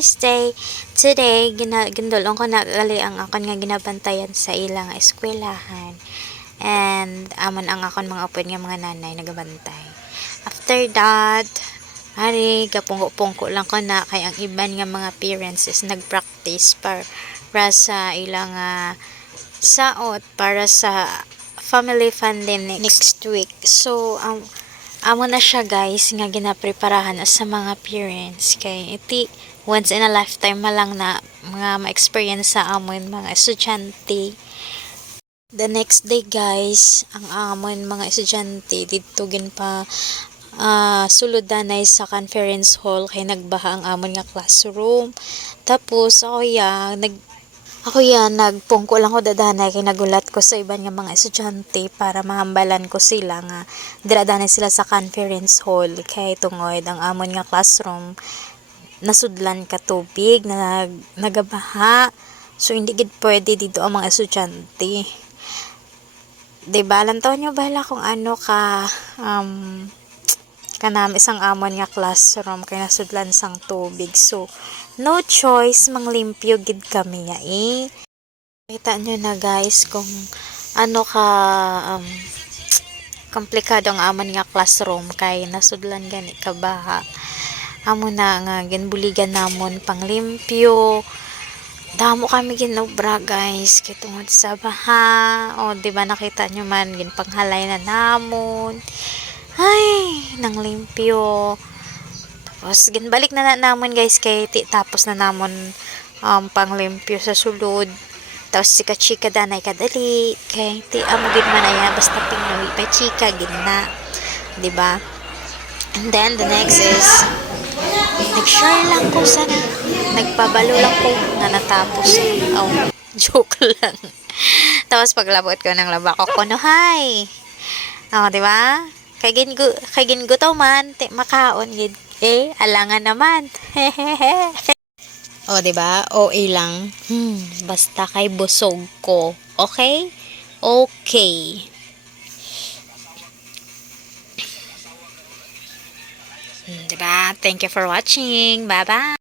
nice day. Today, gindulong ko na gali ang akon nga ginabantayan sa ilang eskwelahan. And amon ang akon mga upod nga mga nanay nagabantay. After that, ari kapungko-pungko lang ko na kay ang iban nga mga parents is nagpractice para sa ilang saot para sa family fun din next week. So, amo na siya guys nga ginapreparahan sa mga parents kay iti once in a lifetime malang na mga ma-experience sa amon mga estudyante. The next day guys, ang amon mga estudyante dito gin pa suludanay sa conference hall kay nagbaha ang amon nga classroom. Tapos ako yan, nagpungko lang ko dadanay kay nagulat ko sa iban nga mga estudyante para mahambalan ko sila nga diradanay sila sa conference hall kay tungod ang amon nga classroom nasudlan ka tubig na nagabaha. So hindi gid pwede dito ang mga estudyante. Diba, lantaw nyo bala kung ano ka kanam isang amon nga classroom kay nasudlan sang tubig. So no choice, manglimpyo gid kami ya Kita nyo na guys kung ano ka komplikado ang amon nga classroom kay nasudlan gani kabaha. Amo na nga ginbuligan namon panglimpyo. Damo kami ginobra guys kay tungod sa baha. O di ba nakita nyo man ginpanghalay na namon. Ay, nang limpyo. Tapos, ginbalik na namon guys kay tapos na namon panglimpyo sa sulod. Tapos, si ka-chika danay kadali. Kay ti amugid man aya basta Pinoy pa chika gina. 'Di ba? And then, the next is nag-share lang ko sana. Nagpabalo lang ko nga natapos. Oh, joke lang. Tapos, paglabot ko ng laba ko, kuno, hi! Oh, 'di ba? Kay ginguto man, makaon gid. Alangan naman. O, diba? OA lang. Basta kay busog ko. Okay? Okay. Diba? Thank you for watching. Bye-bye.